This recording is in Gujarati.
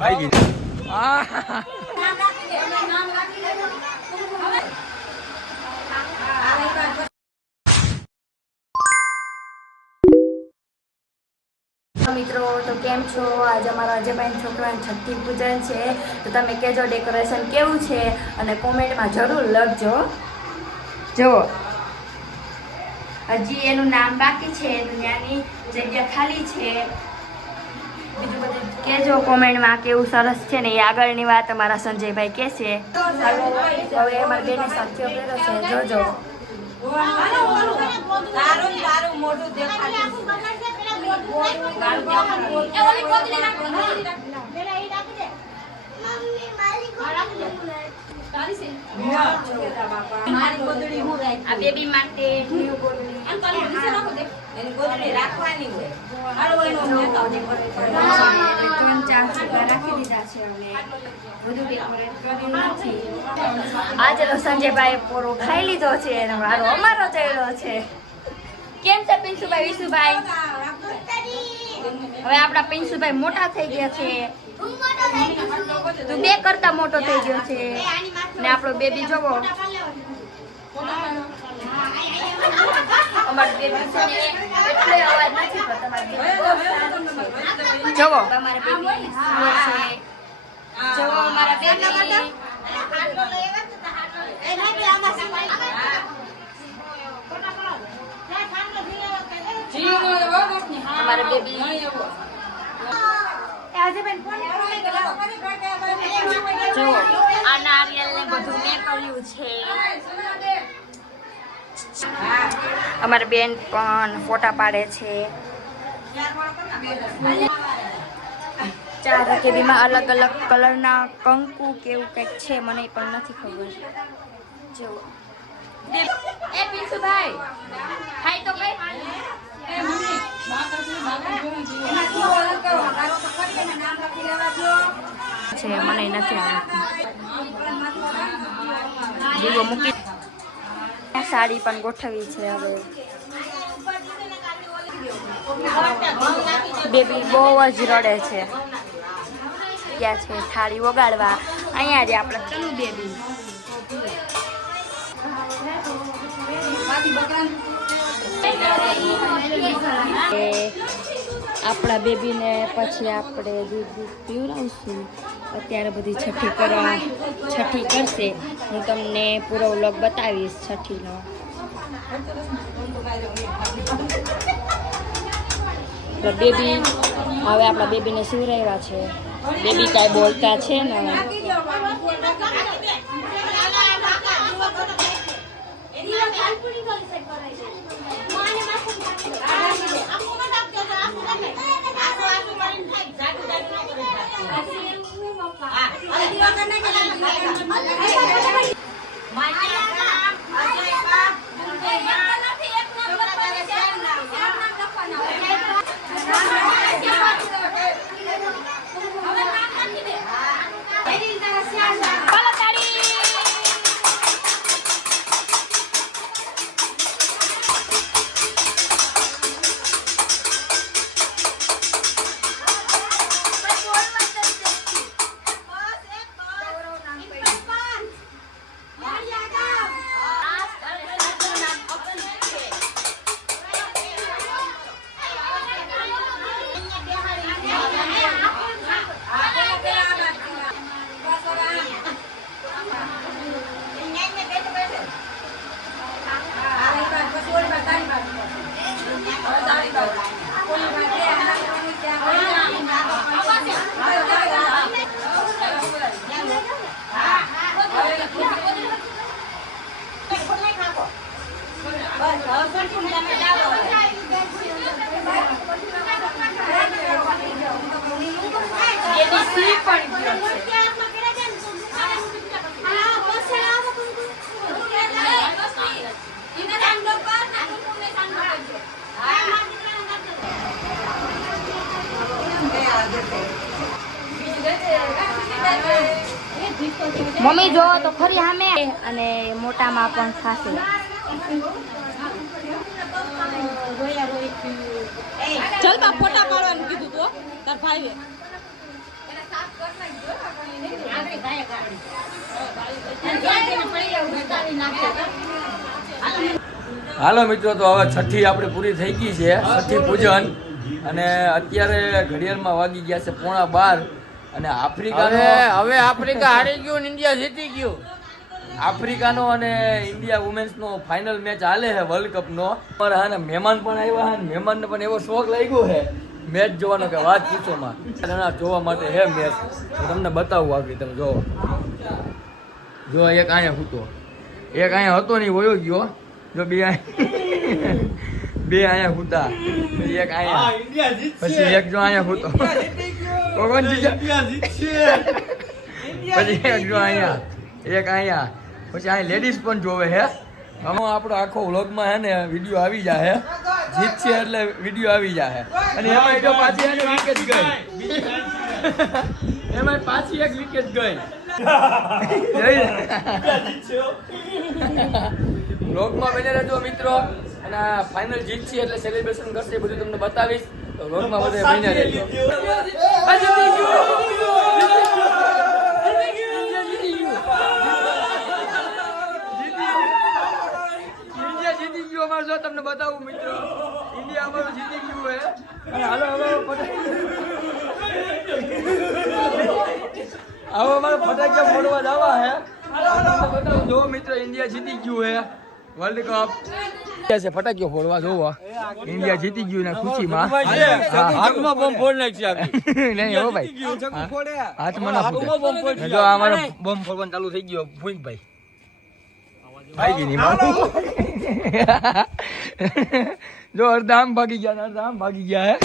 આવી ગઈ મિત્રો તો કેમ છો? આજે અમારા અજયભાઈ છોકરાની છઠ્ઠી પૂજન છે, તો તમે કહેજો ડેકોરેશન કેવું છે અને કોમેન્ટમાં જરૂર લખજો. જુઓ હજી એનું નામ બાકી છે, ત્યાંની જગ્યા ખાલી છે. બીજું બધું કહેજો કોમેન્ટમાં કેવું સરસ છે ને. એ આગળની વાત અમારા સંજયભાઈ કહેશે. હવે અમારા બેની સાથીઓ પહેરો છે, જોજો. મોઢું દેખાય આ બેબી માટે રાખવાની હોય. આજે તો સંજયભાઈ પોરો ખાઈ લીધો છે અને મારો અમારો ચડ્યો છે. કેમ છે પિન્સુભાઈ વિશુભાઈ? હવે આપણા પિન્સુભાઈ મોટા થઈ ગયા છે. તું બે કરતા મોટો થઈ ગયો છે ને આપણો બેબી જોવો. અમારો બેબી છે ને એટલે અવાજ નથી કરતો. તમારા જોવો અમારા બેબી છે. જોવો અમારા બેબી. અમારા બેબી જો આ નારિયેલ ને બધું મેં કર્યું છે. અમારા બેન પણ ફોટા પાડે છે. ચાર રકેબીમાં અલગ અલગ કલરના કંકુ કેવું કંઈક છે, મને પણ નથી ખબર. જો એ પિન્સુભાઈ ખાઈ તો કઈ છે, મને નથી આવડતું. દીવો મૂકી સાડી પણ ગોઠવી છે. હવે બેબી બહુ જ રડે છે. ક્યાં છે થાળી વગાડવા? અહીંયા જ આપણે ચનું બેબી. આપણા બેબીને પછી આપણે દૂધ પીવડાવશું. અત્યારે બધી છઠ્ઠી કરશે. હું તમને પૂરો વ્લોગ બતાવીશ છઠ્ઠીનો. બેબી હવે આપણા બેબીને સુવરાવ્યા છે. બેબી કાંઈ બોલતા છે ને. મમ્મી જો તો ખરી સામે અને મોટામાં પણ ખાશે. ચલ બા ફોટા પાડવાનું કીધું તો તાર ભાઈએ. હાલો મિત્રો, તો હવે છઠ્ઠી આપણે પૂરી થઈ ગઈ છે, છઠ્ઠી પૂજન. અને અત્યારે ઘડિયાળમાં વાગી ગયા છે 11:30. અને આફ્રિકાનો હવે આફ્રિકા હારી ગયું ને ઇન્ડિયા જીતી ગયું. આફ્રિકાનો અને ઇન્ડિયા વુમેન્સનો ફાઇનલ મેચ હાલે છે વર્લ્ડ કપનો. પર હા ને મહેમાન પણ આવ્યા છે, મહેમાનને પણ એવો શોખ લાગ્યો છે મેચ જોવાનો કે વાત પૂછોમાં. જોવા માટે હે મેચ, તમને બતાવું આગળ. તમે જોવો, જો એક અહીંયા હતો, એક અહીંયા હતો નહીં, વયો ગયો. જો બે અહીંયા હતા, એક અહીંયા, પછી એક જો અહીંયા હતો, કોણ જીત્યા? પછી એક જો અહીંયા, એક અહીંયા, પછી અહીંયા લેડીઝ પણ જોવે છે. આમાં આપણો આખો વ્લોગમાં હે ને વિડીયો આવી જાય, જીતશે એટલે વિડીયો આવી જાય. અને એમાં જો પાછી એક વિકેટ ગઈ, એમાં પાછી એક વિકેટ ગઈ. વ્લોગમાં બને રહેજો મિત્રો. અને ફાઇનલ જીતશે એટલે સેલિબ્રેશન કરશે, બધું તમને બતાવીશ. તો વ્લોગમાં બધે બને રહેજો. જો તમને બતાવું મિત્રો, ઇન્ડિયા અમારું જીતી ગયું છે. અને હાલો હવે અમારે ફટાકિયા ફોડવા જવા છે. તમને બતાવું, જો મિત્રો ઇન્ડિયા જીતી ગયું છે વર્લ્ડ કપ. ફટાકિયો ફોડવા જોવો, ઇન્ડિયા જીતી ગયું ને ખુશીમાં. હાથમાં બોમ્બ ફોડ નાખી નહીં હો ભાઈ, હાથમાં ના ફૂટે. જો અમારો બોમ્બ ફોડવાનું ચાલુ થઈ ગયો. ભૂઈકભાઈ જો અડધા આમ ભાગી ગયા, અડધા આમ ભાગી ગયા હે.